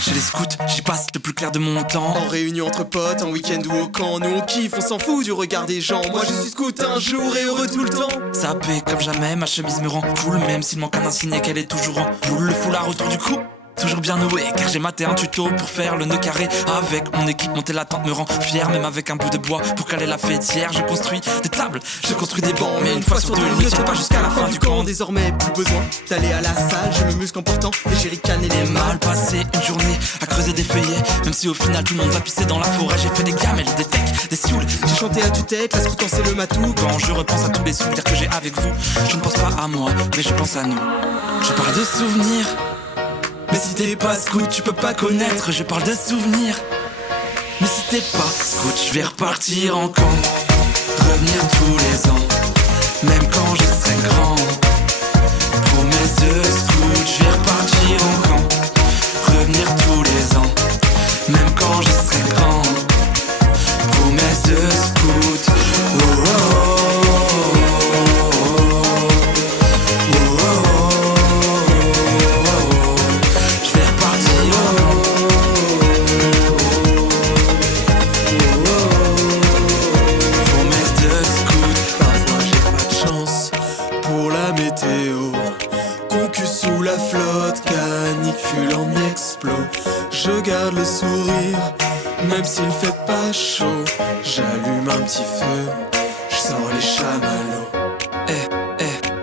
Chez les scouts, j'y passe le plus clair de mon temps. En réunion entre potes, en week-end ou au camp, nous on kiffe, on s'en fout du regard des gens. Moi je suis scout un jour et heureux tout le temps. Ça paie comme jamais, ma chemise me rend cool. Même s'il manque un insigne qu'elle est toujours en boule. Le foulard autour du cou, toujours bien noué, car j'ai maté un tuto pour faire le nœud carré. Avec mon équipe, monter la tente me rend fier. Même avec un bout de bois pour caler la fêtière. Je construis des tables, je construis des bancs. Mais une fois sur deux, il ne tient pas jusqu'à la fin du camp. Désormais plus besoin d'aller à la salle. Je me muscle en portant les jerrycans et les Mal passé une journée à creuser des feuillets. Même si au final tout le monde va pisser dans la forêt. J'ai fait des gamelles, des techs, des sioux. J'ai chanté à tue-tête, la scoutant c'est le matou. Quand je repense à tous les souvenirs que j'ai avec vous, je ne pense pas à moi, mais je pense à nous. Je parle de souvenirs, mais si t'es pas scout, tu peux pas connaître. Je parle de souvenirs, mais si t'es pas scout, je vais repartir en camp. Revenir tous les ans, même quand je serai grand. Promesse de scout, je vais repartir en camp. Revenir tous les ans, même quand je serai grand. Promesse de scout. Oh, oh, oh, oh, oh, oh, oh. Je vais repartir en camp. Promesse de scout. Parfois j'ai pas de chance pour la météo. Concu sous la flotte, canicule en explos. Je garde le sourire, même s'il fait pas chaud. J'allume un petit feu, je sors les chamallows.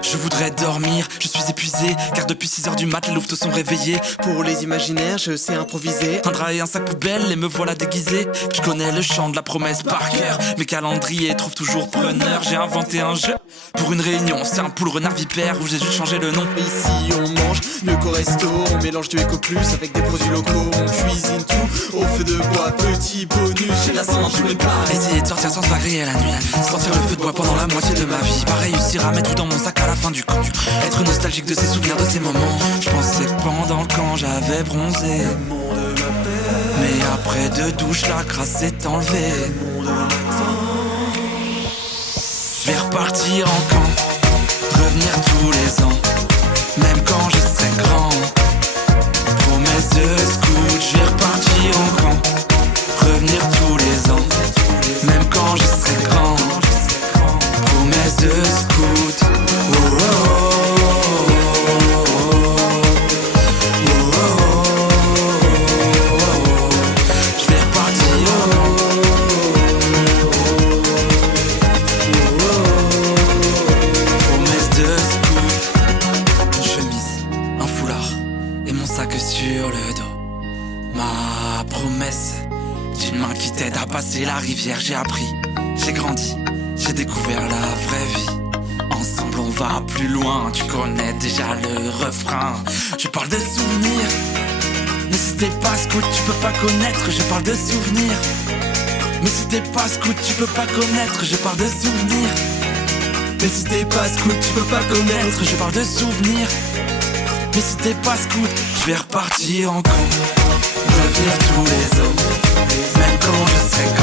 Je voudrais dormir, je suis épuisé, car depuis 6h du mat, les louveteaux sont réveillés. Pour les imaginaires, je sais improviser. Un drap et un sac poubelle, et me voilà déguisé. Je connais le chant de la promesse par cœur. Mes calendriers trouvent toujours preneur. J'ai inventé un jeu pour une réunion. C'est un poule renard vipère où j'ai juste changé le nom. Ici on mange mieux qu'au resto. On mélange du Eco Plus avec des produits locaux. On cuisine tout au feu de bois. Petit bonus, j'ai la sang dans tous mes plats. Essayer de sortir sans se faire griller la nuit. Sortir le feu de bois pendant la moitié de ma vie. Pas réussir à mettre tout dans mon sac à la fin du camp. Être nostalgique de ces souvenirs, de ces moments. Je pensais que pendant le camp j'avais bronzé. Le monde m'appelle, Mais après 2 douches la crasse s'est enlevée. le monde m'attend. Je vais repartir en camp. Revenir tous les ans, même quand je serai grand. Promesse de scout, je vais repartir en camp. Revenir tous les ans, même quand je serai grand. Promesse de scout. Oh, oh, oh, oh, oh. Je vais repartir en camp. Promesse de scout. Une chemise, un foulard et mon sac sur le dos. Ma promesse d'une main qui t'aide à passer la rivière. J'ai appris, j'ai grandi, j'ai découvert la vraie vie. Ensemble on va plus loin, tu connais déjà le refrain. Je parle de souvenirs, mais si t'es pas scout tu peux pas connaître. Je parle de souvenirs, mais si t'es pas scout tu peux pas connaître. Je parle de souvenirs, mais si t'es pas scout tu peux pas connaître. Je parle de souvenirs, mais si t'es pas scout, je vais repartir en camp. Revenir tous les ans, même quand je serai grand.